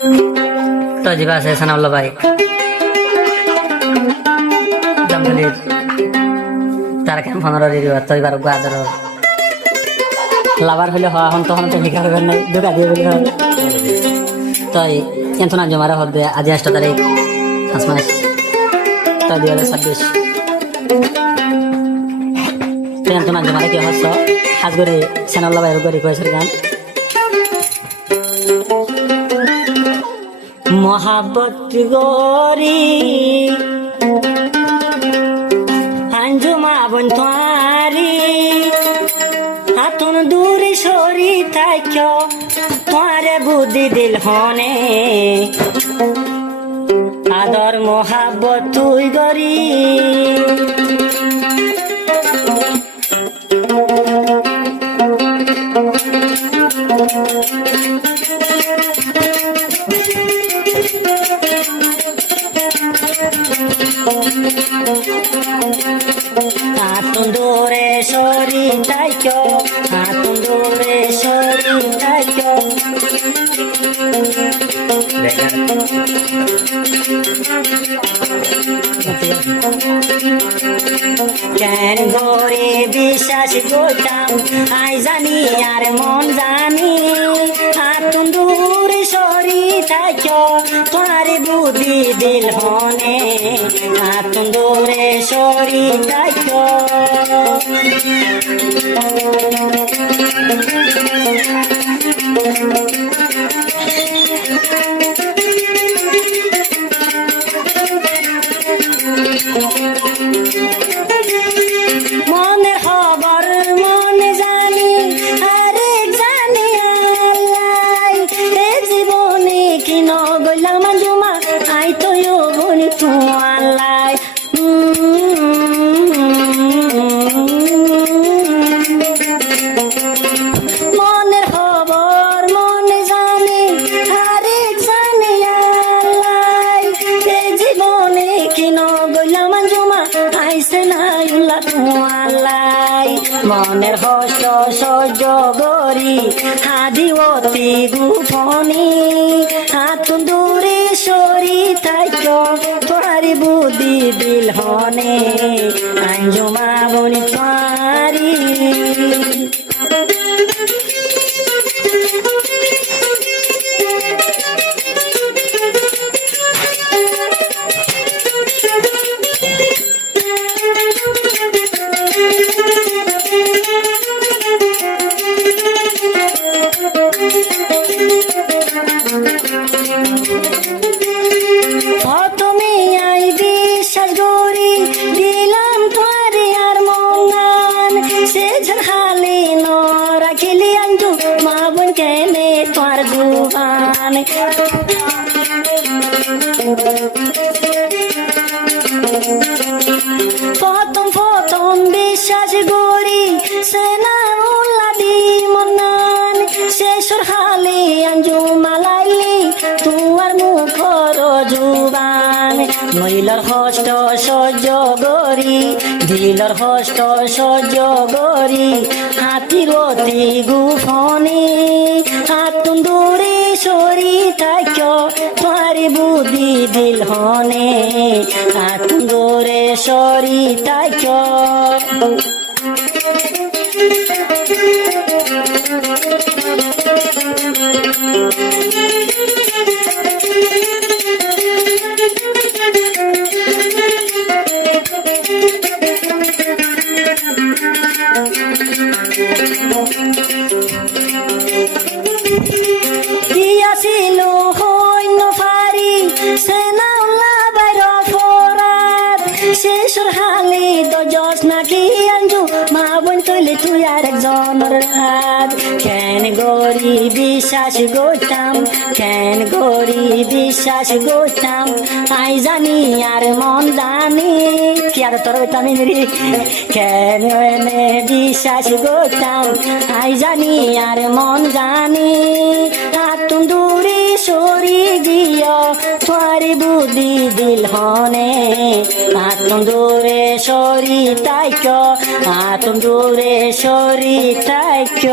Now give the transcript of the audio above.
তো যিবা আছে সানাউল্লাহ ভাই জামতলির তারা কেন 15 দিবা তো এবার গাদর লাভার হলে হওয়া এখন তখন তো লিখা হবে না দুটা দিয়ে বলে হয় তাই এত না জমারা হবে আজ 8 তারিখ 5 মাস তো 2026 এত না জমারা কি হচ্ছে আজ করে সানাউল্লাহ ভাই করে কইছে গান मोहब्बत गोरी अंजुमा बंथारी हाथुन दूर छोरी थाक्यो तुम्हारे बुद्धि दिल होने आदर मोहब्बत तुई गोरी हाथुन दूरे छोरी थाक्यो हाथुन दूरे छोरी थाक्यो কেন গোরে বিশ্বাস করতাম আই জানি আর মন জানি হাতুন দূর সরি থাকো তোমার বুদ্ধি দিল হনে হাতুন দূরে সরি থাকো মনে খবর মনে জানি আরেক জানি আল্লাহ এ জীবনে কি নগলাম জমা আই তো বনি তো আল্লাহ মনের খবর মনে জানি আরেক জানি আল্লাহ এ জীবনে কি নগলাম জমা আইসে নাই উল্লাহ আল্লাহ মনের হস্ত সহ্য গরি হাদিওতি গুফনি হাতুন দূরে সরি থাকো তোমার বুদ্ধি দিল হনে আইন জমা বনি পারি তুমি আই বিশ্বাস করি দিলাম তোমারে আর মঙ্গান সে ঝালি ন রাখিলি আঞ্জু মা বোন কেনে তোমার জুবান প্রথম প্রথম বিশ্বাস করি সে না উল্লাদি মনান শেষর হালি আঞ্জু মালাইলি তোমার মুখর জুবান মহিলার হস্ত সহ্য গরি দিলর হস্ত সহ্য গরি হাতির অতি গুফনি হাতুন দূরে সরি থাকো তোমার বুদ্ধি দিল হনে হাতুন দূরে সরি থাকো ছিল হইন ফারি সেনাউল্লাহ বাইর ফরাত শেষর হালি তো জস নাকি আঞ্জু মা বোন তৈলে তুই আর একজনের হাত কেন গরি বিশ্বাস করতাম কেন গরি বিশ্বাস করতাম আই জানি আর মন জানি কি আর তোর আমি কেন এনে বিশ্বাস করতাম আই জানি আর মন জানি হাতুন দূরে সরি গিয়া তোমার বুদ্ধি দিল হনে হাতুন দূরে সরি তাইক হাতুন দূরে সরি তাইক